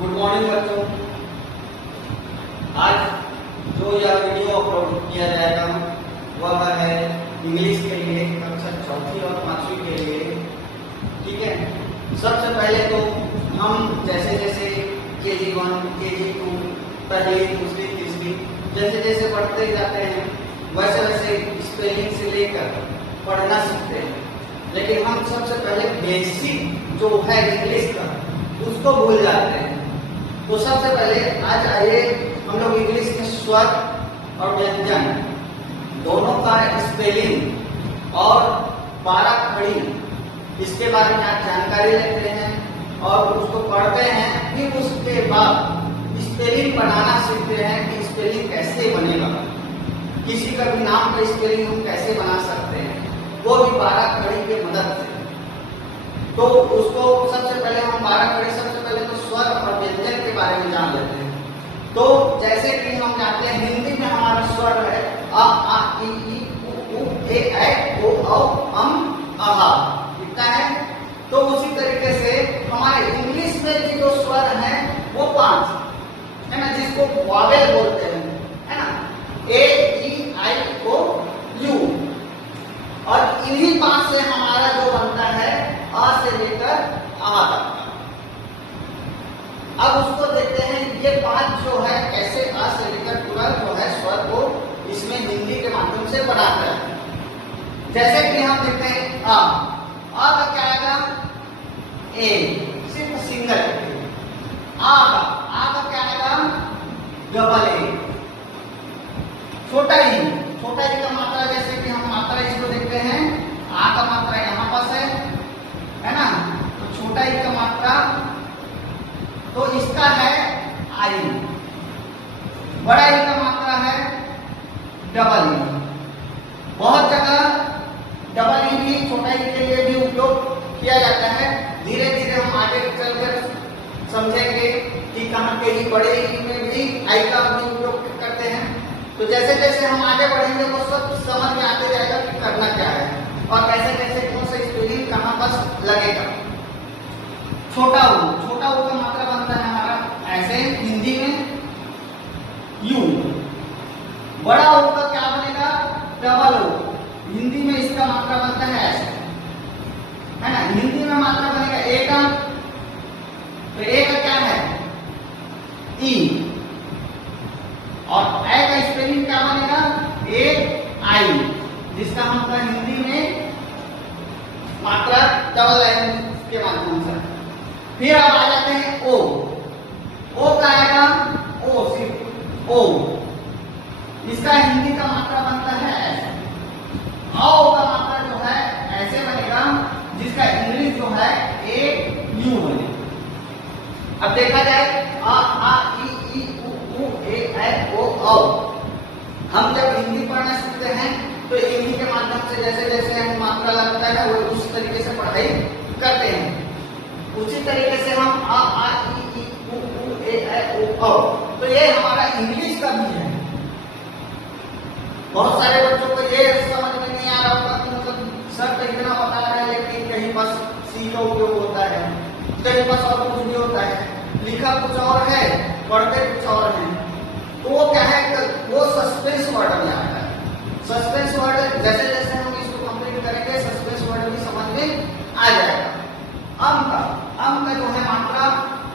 Good morning बच्चों। आज जो यह वीडियो अपलोड किया जाएगा वह है इंग्लिश के लिए कक्षा चौथी और पांचवी के लिए। ठीक है, सबसे पहले तो हम जैसे जैसे KG1, KG2, पहली, दूसरी, तीसरी जैसे जैसे पढ़ते जाते हैं वैसे वैसे स्पेलिंग से लेकर पढ़ना सीखते हैं। लेकिन हम सबसे पहले बेसिक जो है इंग्लिश का उसको भूल जाते हैं। तो सबसे पहले आज आइए हम लोग इंग्लिश के स्वर और व्यंजन दोनों का स्पेलिंग और बारह खड़ी इसके बारे में आज जानकारी लेते हैं और उसको पढ़ते हैं। फिर उसके बाद स्पेलिंग बनाना सीखते हैं कि स्पेलिंग कैसे बनेगा, किसी का भी नाम का स्पेलिंग हम कैसे बना सकते हैं, वो भी बारह खड़ी की मदद से। तो उसको सबसे पहले हम बारह खड़ी सबसे पहले तो स्वर और व्यंजन के बारे में जान लेते हैं। तो जैसे कि हम जानते हैं हिंदी में हमारा स्वर है अ, आ, इ, उ, ए, ऐ, ओ, औ, अम, अहा, इतना है। तो उसी तरीके से हमारे इंग्लिश में भी जो स्वर है वो 5 है ना, जिसको वॉवेल बोलते हैं, है ना, ए, ई, आई, ओ, यू। और इन्हीं 5 से हमारा जो बनता है अ से लेकर आ तक। अब उसको देखते हैं ये 5 जो है कैसे अ से लेकर पूरा जो है स्वर को इसमें हिंदी के माध्यम से बनाता है। जैसे कि हम देखते हैं अ का क्या आएगा, ए, सिर्फ सिंगल आ का क्या आएगा, डबल ए। छोटा ई का मात्रा जैसे कि हम मात्रा इसको देखते हैं आ का मात्रा यहाँ पास है ना, तो छोटा ई का मात्रा तो इसका है आई, बड़ा ई का मात्रा है डबल ई। बहुत जगह डबल ई भी छोटा ई के लिए भी उपयोग किया जाता है। धीरे धीरे हम आगे चलकर समझेंगे कि कहाँ के ई बड़े ई में भी आई का भी उपयोग करते हैं। तो जैसे जैसे हम आगे बढ़ेंगे वो सब समझ में आते जाएगा कि करना क्या है और कैसे कैसे कौन सा स्पेलिंग कहाँ बस लगेगा। छोटा ऊ का मात्रा बनता है हमारा ऐसे हिंदी में यू। बड़ा ऊ का क्या बनेगा, डबल ओ। हिंदी में इसका मात्रा बनता है ऐसे, है ना। हिंदी में मात्रा बनेगा ए का, तो ए का क्या है ई, और ए का स्पेलिंग क्या बनेगा ए आई, जिसका हम हिंदी में मात्रा डबल लाइन के माध्यम से। फिर अब आ जाते हैं ओ का आएगा ओ, सिर्फ ओ, इसका हिंदी का मात्रा बनता है ऐसे। औ का मात्रा जो है ऐसे बनेगा, जिसका इंग्लिश जो है ए यू बनेगा। अब देखा जाए आ ई उ ए ऐ ओ औ। हम जब हिंदी पढ़ना सीखते हैं तो हिंदी के माध्यम से जैसे जैसे हम मात्रा लगता है वो उस तरीके से पढ़ाई करते हैं। उसी तरीके से हम आ ई उ ए ऐ ओ औ। तो ये हमारा इंग्लिश का भी है। बहुत सारे बच्चों को ये समझ में नहीं आ रहा होगा कि मतलब सर तो इतना बता रहे हैं लेकिन कहीं बस सी का उपयोग होता है, कहीं बस और कुछ भी होता है, लिखा कुछ और है, पढ़ते कुछ और है। तो वो क्या है, वो सस्पेंस वर्ड में आता है। सस्पेंस वर्ड जैसे जैसे हम इसको कंप्लीट करेंगे सस्पेंस वर्ड भी समझ में आ जाएगा। अम का जो है मात्रा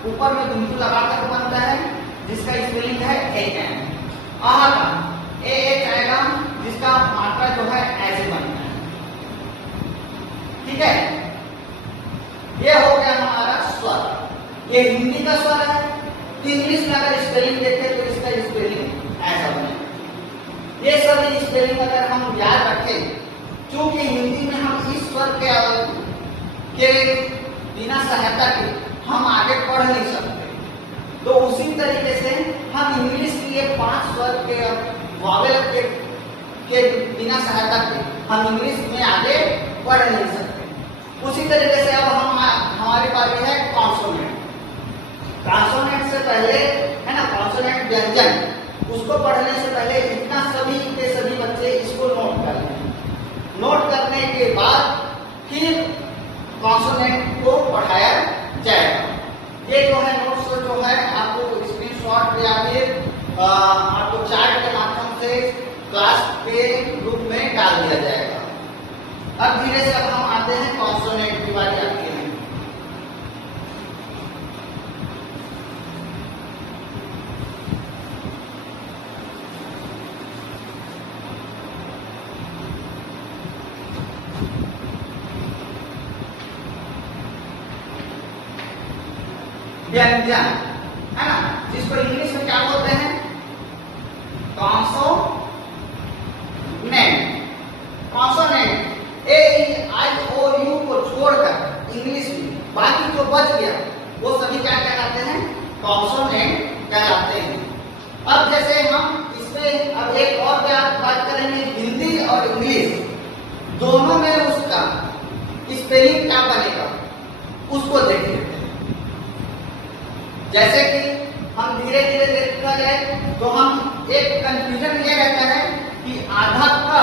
ऊपर में बिंदु लगाकर बनता है, जिसका स्पेलिंग है एन। आहा का ए आएगा, जिसका मात्रा जो है ऐसे बनता है। ठीक है, ये हो गया हमारा स्वर। ये हिंदी का स्वर है। इंग्लिश में अगर स्पेलिंग देखें तो इसका स्पेलिंग ऐसा बनेगा। ये सभी स्पेलिंग अगर हम याद रखें, क्योंकि हिंदी में हम इस स्वर के बिना सहायता के हम आगे पढ़ नहीं सकते, तो उसी तरीके से हम इंग्लिश के लिए 5 स्वर के वॉवेल के बिना सहायता के हम इंग्लिश में आगे बढ़ नहीं सकते। उसी तरीके से अब हमारी बारी है कॉन्सोनेंट। कॉन्सोनेंट से पहले है ना, कॉन्सोनेंट व्यंजन, उसको पढ़ने से पहले इतना सभी के सभी बच्चे इसको नोट कर लें। नोट करने के बाद फिर कॉन्सोनेंट को पढ़ाया जाएगा। ये जो है नोट्स जो है आपको चार्ट के माध्यम से क्लास के ग्रुप में डाल दिया जाएगा। अब धीरे से अब हम आते हैं कॉन्सोनेंट की बारी आती है। व्यंजन है ना, जिसको इंग्लिश में क्या बोलते हैं, consonant. Consonant A I O U को छोड़कर इंग्लिश में बाकी जो बच गया वो सभी क्या कहलाते हैं, कॉन्सोनेंट कहलाते हैं। अब जैसे हम इसमें अब एक और बात करेंगे, हिंदी और इंग्लिश दोनों में उसका स्पेलिंग क्या बनेगा उसको देख लेते हैं। जैसे कि हम धीरे धीरे देखा जाए तो हम एक कंफ्यूजन ये रहता है कि आधा का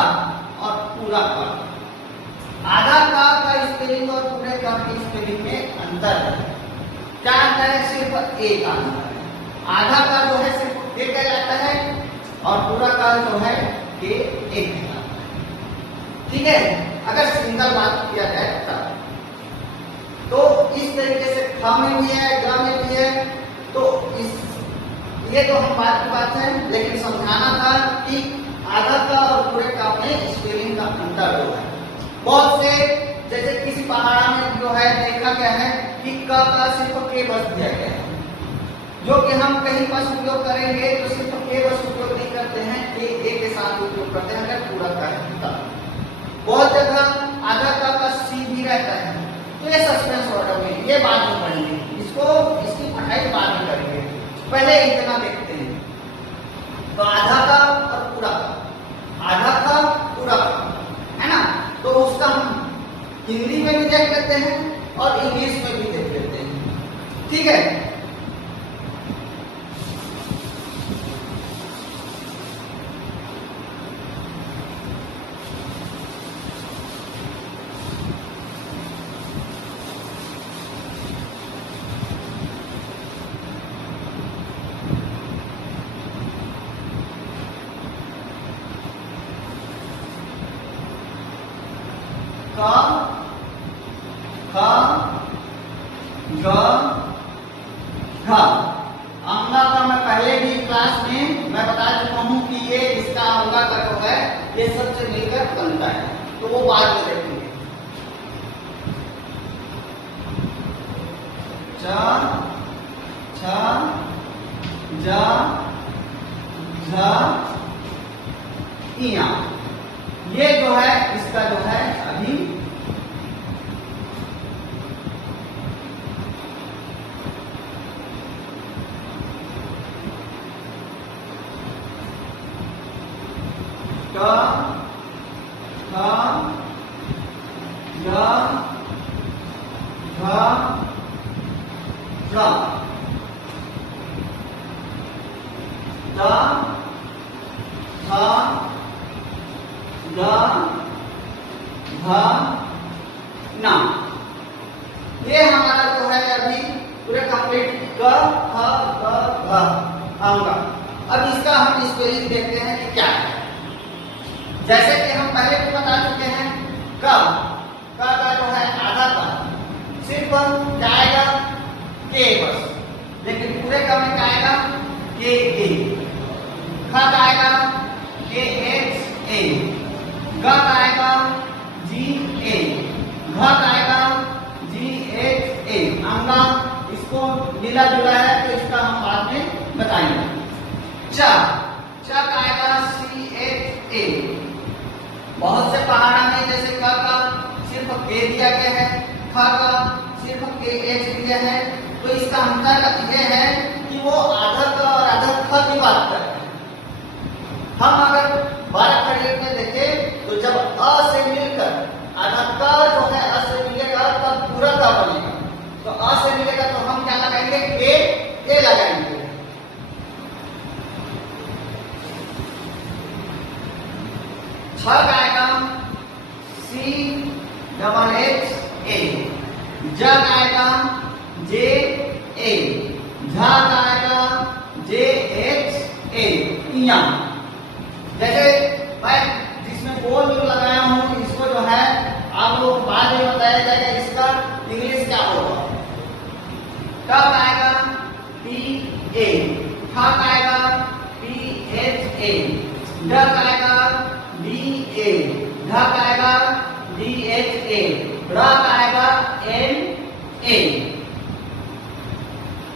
और पूरा का, आधा का स्पेलिंग और पूरे का की स्पेलिंग में अंतर है। क्या अंतर है, सिर्फ एक अंतर है। आधा का जो है सिर्फ ए कहलाता है और पूरा का जो है के एक कहलाता है। ठीक है, अगर सिंगल बात किया जाए तब तो इस तरीके से ख में भी है, ग में भी है। तो इस ये तो हम बात की बात है, लेकिन समझाना था कि आधा का और पूरे का में स्पेलिंग का अंतर जो है। बहुत से जैसे किसी पहाड़ा में जो है देखा गया है कि क का सिर्फ के बस दिया गया है, जो कि हम कहीं बस उपयोग करेंगे तो सिर्फ के बस उपयोग नहीं करते हैं, के ए के साथ उपयोग करते हैं अगर पूरा का है। बहुत जगह आधा का सी भी रहता है, तो ये सस्पेंस ऑर्डर में ये बात में पढ़ेंगे, इसको इसकी पढ़ाई बाद में करेंगे, पहले इतना देखते हैं। तो आधा का और पूरा का, आधा का पूरा का है ना, तो उसका हम हिंदी में भी देख लेते हैं और इंग्लिश में भी देख लेते हैं। ठीक है, क ख ग घ। अंगा का मैं पहले भी क्लास में मैं बता चुका हूं कि ये इसका अंगा का जो है ये सबसे मिलकर बनता है, तो वो बाद में देखेंगे। च छ ज झ इया, ये जो है इसका जो है अभी क ख ग घ झ द थ ग भ न। ये हमारा जो है अभी पूरे कंप्लीट क ख ग घ अंगा। अब इसका हम स्पेलिंग देखते हैं कि क्या है। जैसे कि हम पहले भी बता चुके हैं, क का जो है आधा का सिर्फ क्या आएगा, के बस, लेकिन पूरे का में क्या आएगा, के ए। ख का आएगा के एच ए, ग का आएगा जी ए, घ का आएगा जी एच ए। अंगा इसको मिला जुला है तो इसका हम बाद में बताएंगे। च का आएगा सी एच ए। बहुत से पहाड़ा में जैसे क का सिर्फ के दिया गया है, ख का सिर्फ के एच दिया है, तो इसका अंतर यह है कि वो आधा क और आधा ख की बात करते हैं। हम अगर 12 पीरियड में देखें तो जब अ से मिलकर आधा क जो है अ से मिलेगा तब पूरा क बनेगा, तो अ से मिलेगा तो हम क्या लगाएंगे, के लगाएंगे। छ का आएगा सी डबल एच ए, ज का आएगा जे ए, झ का आएगा जे एच ए,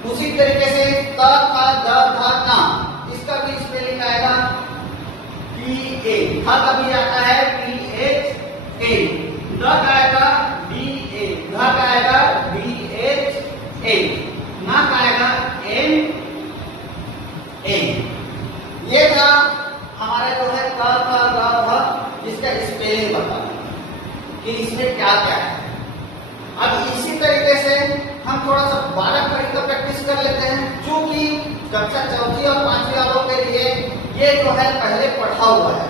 उसी तरीके से क ख द ध न, इसका भी स्पेलिंग आएगा पी ए। ख का भी आता है पी एच ए, द का आएगा डी ए, ध का आएगा डी एच ए, न का आएगा एन ए। ये था हमारे जो है क ख ग घ, इसका स्पेलिंग बताना कि इसमें क्या क्या है। अब इसी तरीके से हम थोड़ा सा 12 कड़ी का प्रैक्टिस कर लेते हैं, क्योंकि कक्षा चौथी और पांचवी वालों के लिए ये जो है पहले पढ़ा हुआ है,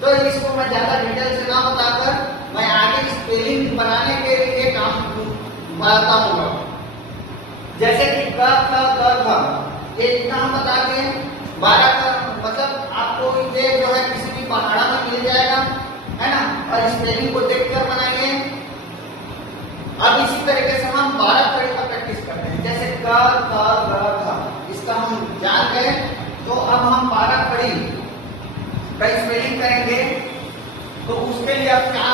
तो इसको मैं ज्यादा डिटेल से ना बताकर मैं आगे स्पेलिंग बनाने के लिए काम बताऊंगा। जैसे कि क ख ग घ, ये इतना हम बता के 12 का मतलब आपको ये जो है किसी भी पहाड़ा में मिल जाएगा, है ना, और स्पेलिंग को देखकर बनाइए। अब इसी तरीके से हम 12 कड़ी का प्रैक्टिस करते हैं। जैसे क ख ग घ, इसका हम जान गए, तो अब हम 12 कड़ी का स्पेलिंग करेंगे। तो उसके लिए अब क्या,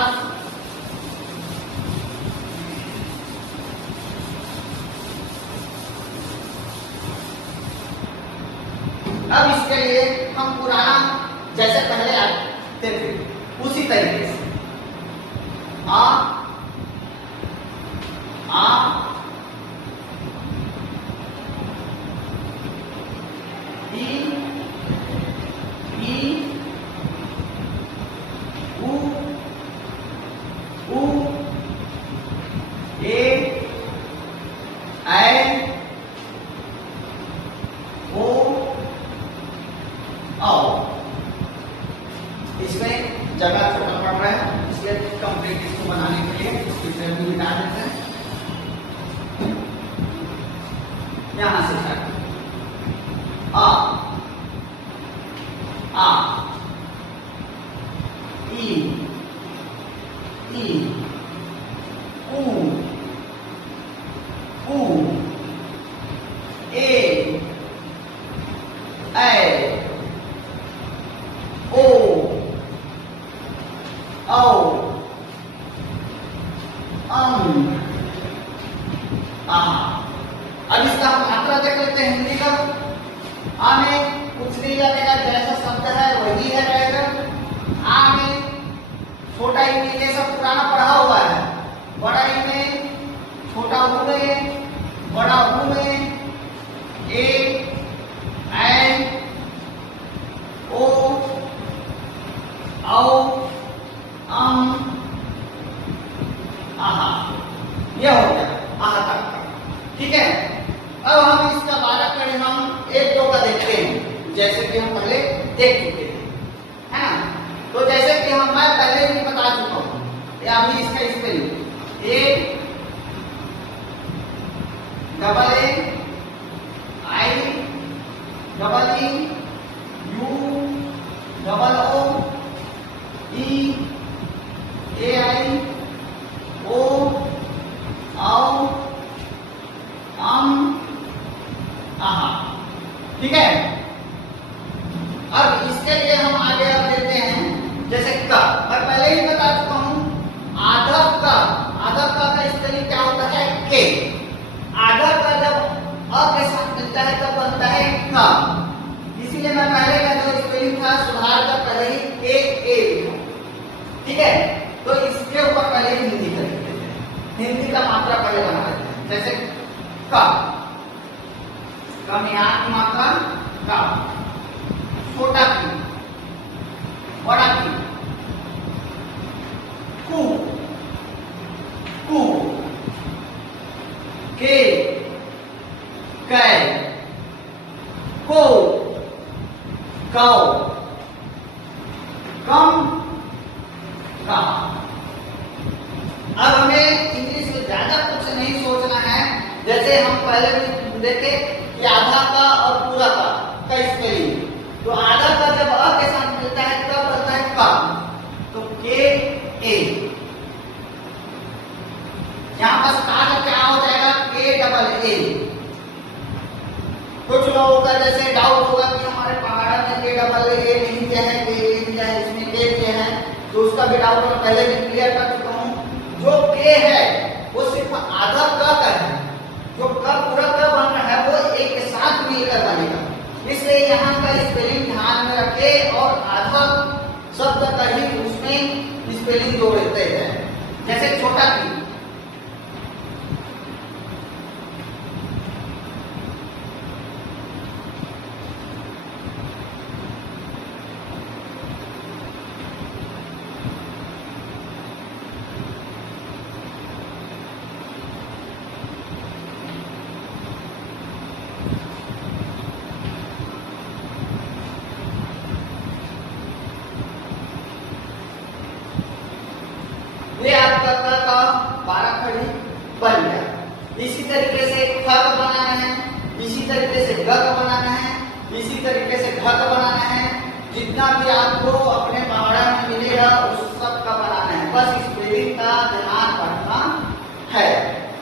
अब इसके लिए हम पुराना जैसे पहले आते थे उसी तरीके से आ ई उ ए ऐ ओ आओ। इसमें जगह छोटा पड़ रहा है, इसलिए कंप्लीट इसको बनाने के लिए इसकी फ्रेम भी मिटा देते हैं। यहां से स्टार्ट, आ ई उ ए ऐ ओ औ आ। अब इसका हम मात्रा देख लेते हैं हिंदी का। आ में कुछ नहीं लगेगा, जैसा शब्द है वही है रहेगा। आ में छोटा ई में ये सब पुराना पढ़ा हुआ है, बड़ा ई में छोटा ऊ में, बड़ा ऊ में, ए ऐ ओ औ आहा, यह हो गया आहा तक का। ठीक है, अब हम इसका 12 कड़ी हम 1-2 का देखते हैं, जैसे कि हम पहले देख चुके हैं, है ना। तो जैसे कि मैं पहले भी बता चुका हूं, या अभी इसका spelling A double A I double E U double O E A I O आओ आहा। ठीक है, अब इसके लिए हम आगे अब देते हैं। जैसे का मैं पहले ही बता चुका हूं, आधा का स्पेलिंग क्या होता है के। आधा का जब अ के साथ मिलता है तब बनता है का, इसीलिए मैं पहले का जो स्पेलिंग था सुधार कर पहले ही के ए लिखा। ठीक है, तो इसके ऊपर पहले ही हिंदी कर देते हैं, हिंदी का मात्रा पहले बना देते हैं। जैसे का, कम यहाँ की मात्रा का, छोटा की, बड़ा की, कु के कै को कौ कम का। अब हमें इंग्लिश में ज्यादा कुछ नहीं सोचना है। जैसे हम पहले भी देखे कि आधा का और पूरा का स्पेलिंग, तो आधा का जब अ के साथ मिलता है तब बनता है का, तो के ए। यहां पर का क्या हो जाएगा, के डबल ए। कुछ लोगों का जैसे डाउट होगा कि हमारे पहाड़ा में के डबल ए नहीं क्या है, के क्या है, इसमें के क्या है, तो उसका भी डाउट मैं पहले भी क्लियर कर चुका हूं। जो के है वो सिर्फ आधा क का है, जो क पूरा क बन रहा है शब्द का ही उसमें स्पेलिंग जोड़ते हैं। जैसे छोटा की, ये आपका क का 12 खड़ी बन गया। इसी तरीके से ख का बनाना है, इसी तरीके से ग का बनाना है, इसी तरीके से घ का बनाना है। जितना भी आपको अपने पहाड़ा में मिलेगा उस सब का बनाना है, बस स्पेलिंग का ध्यान रखना है।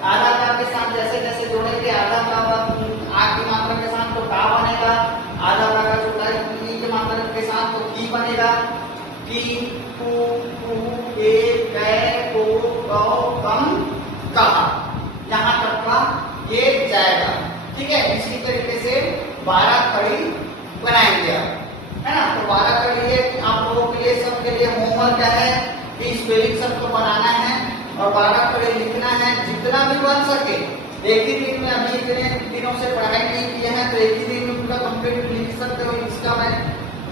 आधा का के साथ जैसे जैसे जोड़ेंगे, आधा का आ की मात्रा के साथ तो का बनेगा, आधा का छोटा ई की मात्रा के साथ तो की बनेगा। की, कु, कु, के, कै, को, कौ, कम, कहा, यहाँ तक का ये जाएगा। ठीक है, इसी तरीके से 12 खड़ी बनाएंगे, है ना। तो 12 खड़ी ये आप लोगों के लिए, सबके लिए होमवर्क है कि स्पेलिंग सबको बनाना है और 12 खड़ी लिखना है, जितना भी बन सके। एक ही दिन में, अभी इतने दिनों से पढ़ाई नहीं किए हैं तो एक ही दिन में पूरा कंप्लीट लिख सकते हो, इसका मैं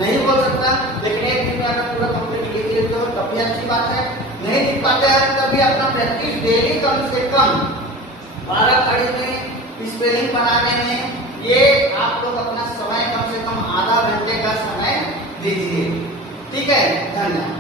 नहीं बोल सकता, लेकिन एक दिन में अगर पूरा कंप्लीट लिख लेते हो तब भी अच्छी बात है। नहीं लिख पाते हैं तभी अपना प्रैक्टिस डेली कम से कम 12 खड़ी में स्पेलिंग बनाने में ये आप लोग अपना समय कम से कम आधा घंटे का समय दीजिए। ठीक है, धन्यवाद।